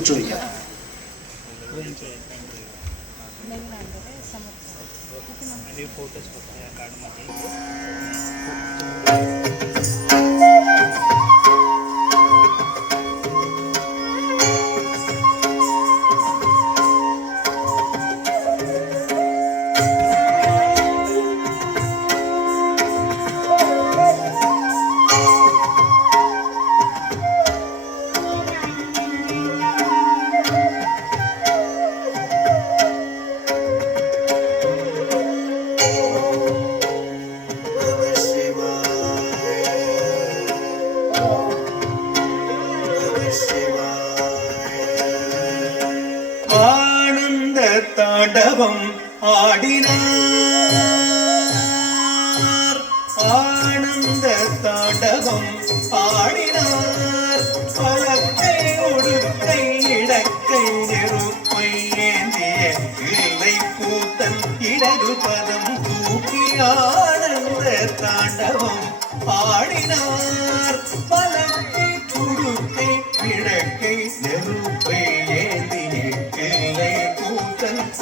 ചോദിക്കാം. ஆனந்த தாண்டவம் ஆடினார், ஆனந்த தாண்டவம் ஆடினார். பலத்தை ஒடுக்கை இடக்கை நெருப்பை ஏந்திய இல்லை கூத்தன் இடது பதம் தூக்கி ஆனந்த தாண்டவம் ஆடினார். பலத்தை ஒடுக்கை இடக்கை நெருப்பை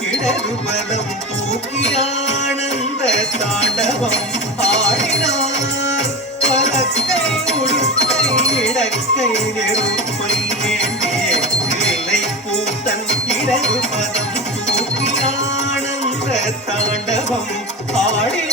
இடதுபதம் தூக்கி ஆனந்த தாண்டவம் ஆடினார். பலக்கை உடுக்கை இடக்கை நெருப்பை ஏந்திய இல்லை கூத்தன் இடதுபதம் தூக்கி ஆனந்த தாண்டவம் ஆடினார்.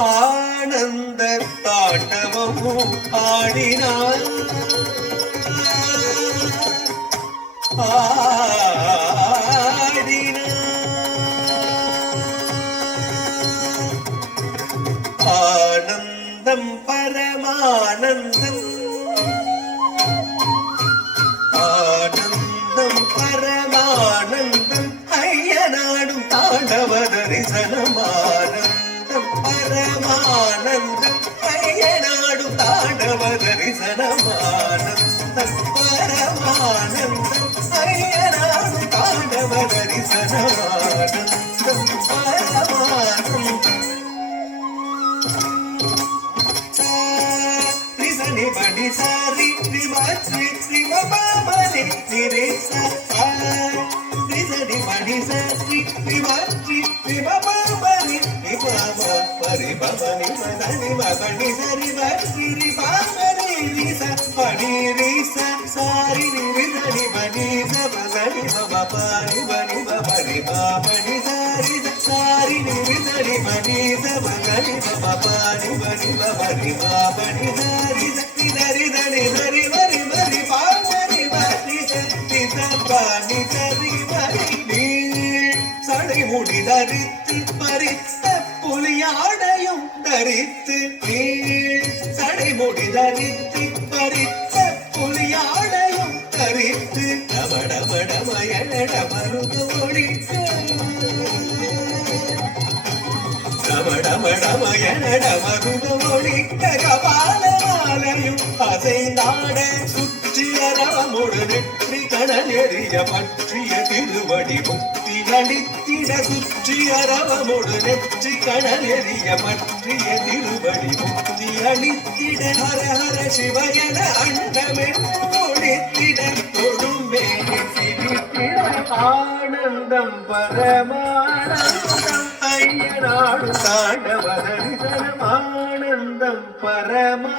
ஆனந்த தாண்டவமும் ஆடினார், ஆனந்தம் பரமானந்தம், ஆனந்தம் பரமானந்தம் ஐயனாடும் தாண்டவ தரிசனமானந்தம் பரமானந்தம் ஐயனாடும் தாண்டவ தரிசனமானந்தம் பரமானந்தம் ஐயனாடும் தாண்டவ தரிசனமானந்தம் பரமானந்தம். ரிசனி படி சாரி ரிமாச்சி ரிமபாமனி நிரேசா ரிசனி படி சாரி ரிமாச்சி ரிமபாமனி நிபாமா பரிபமனி மனனி மபனி சரி வரி பாமனி ரிசா படி ரிசா சாரி ரிசனி படி சபனி மபபானி பனி மபரி பாமனி சாரி சாரி ரிசனி படி சபனி மபபானி பனி மபரி பாமனி சாரி சரி தனி சரி வரி வரி பாமனி பரி சரி சபானி சரி வரி நீள் சடை முடி தரித்து பறித்த புலியாடையும் தரித்து நீள் சடை முடி தரித்து பறித்த புலியாடையும் தரித்து டமடமடமயட மருது ஒழித்து டமடமடமயட மருது ஒழிக்க கபாலமாலையும் அசைந்தாட சுற்றியரமுடு நெற்றி கடல் எறிய பற்றிய திருவடி முக்தி அளித்திட சுற்றியரமுடு நெற்றி கடல் எறிய பற்றிய திருவடி முக்தி அளித்திட ஹர ஹர சிவயன அண்டமென் ஒழித்திட தொழுமே சிரித்திட ஆனந்தம் பரமானந்தம் ஐயனாடு தாண்டவ தரிசனம் ஆனந்தம் பரமா